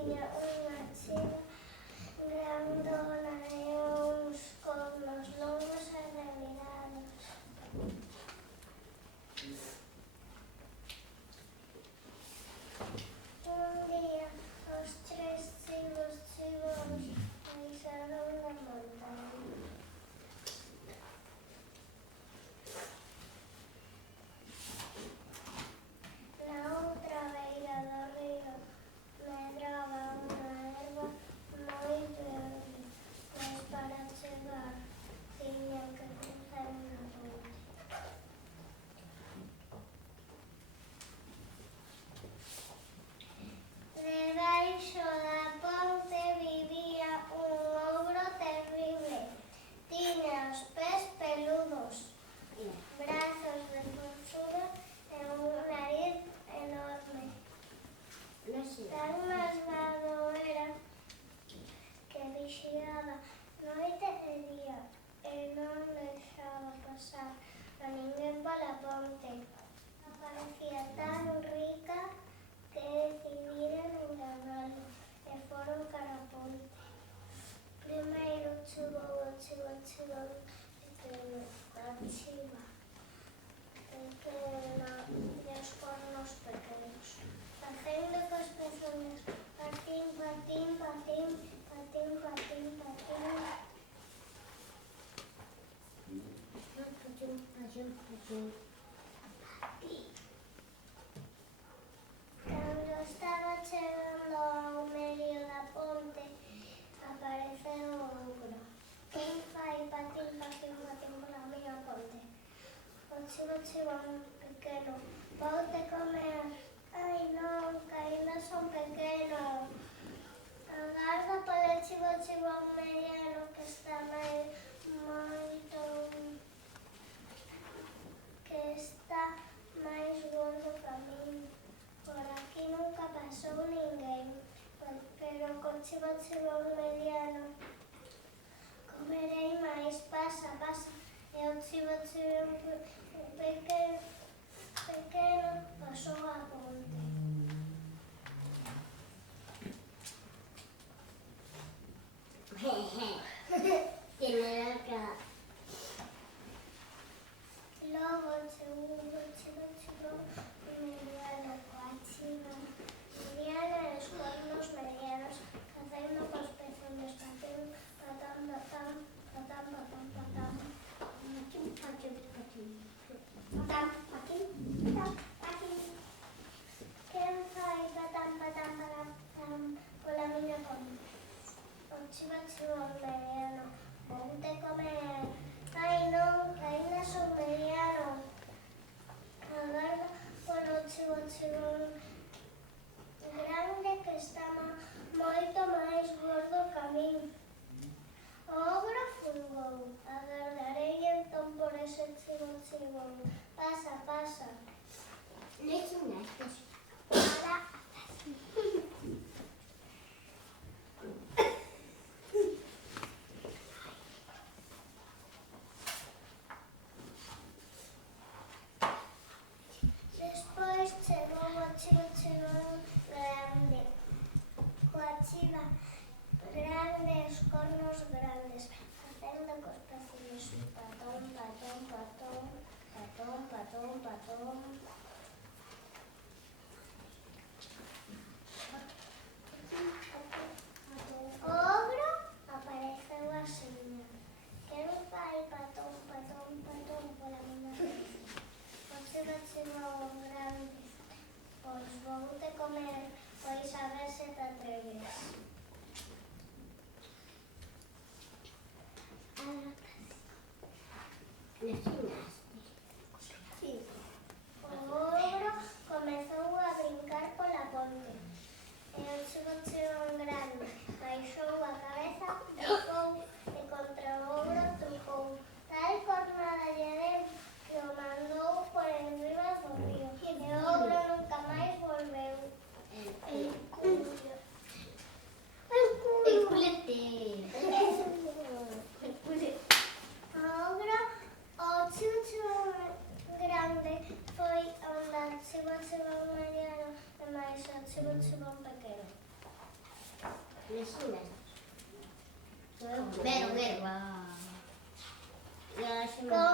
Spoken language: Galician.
tiña unha chiva grandona e uns cornos longos e revirados. Un día, os tres chivos baixaron da montaña. Na outra beira do río medraba unha herba moi verde, mas para chegar tiñan que cruzar unha ponte. Debaixo da ponte vivía un ogro terrible. Tiña os pés peludos, brazos de forzudo e un nariz enorme. Tan malvado era que vixiaba noite e día e non deixaba pasar a ninguén pola ponte. Parecía tan rica que decidiran engabalo e foron cara a ponte. Primeiro chegou a chiva pequeno, a chiva pequena e os cornos pequenos, facendo cos pezones patín, patín, patín, patín, patín, patín. Patín, patín, patín. Cando estaba chegando ao medio da ponte, apareceu o ogro. Quen fai patín, patín, patín pola miña ponte? O chivo pequeno, voute comer. Ai non, que ainda son pequeno. Agarda polo chivo mediano que está máis gordo que a min. Por aquí nunca pasou ninguén, pero co chivo mediano comerei máis, pasa, pasa. E o chivo pequeno pasou a ponte. Tiene la cara. Logo chegou o chivo mediano coa chiva mediana e os cornos medianos, facendo cos pezones patín, patán, patán, patán, patán, patán. Patín, patín, patín. Patán, patín, patán, patín. Quen fai patán, patán, patán, patán pola miña ponte? O chivo mediano, voute comer. Ai non, que ainda son mediano. Agarda polo chivo grande que está moito máis gordo que a min. O ogro fungou. Agardarei entón por ese chivo. Pasa, pasa. Leche unha especie. Para. Despois chegou o chivo grande, coa chiva grande e os cornos grandes, facendo cos pezones patón, patón, patón, patón, patón, patón. O ogro apareceu axiña. Quen fai patón, patón, patón pola miña ponte? O chivo grande, pois voute comer, pois a ver se te atreves. O ogro comezou a brincar pola ponte e o chivo grande baixou a cabeza, trucou e contra o ogro trucou. Tal cornada lle deu que o mandou por enriba do río e o ogro nunca máis volveu. El culete. O ogro, o Vero. Guau. Con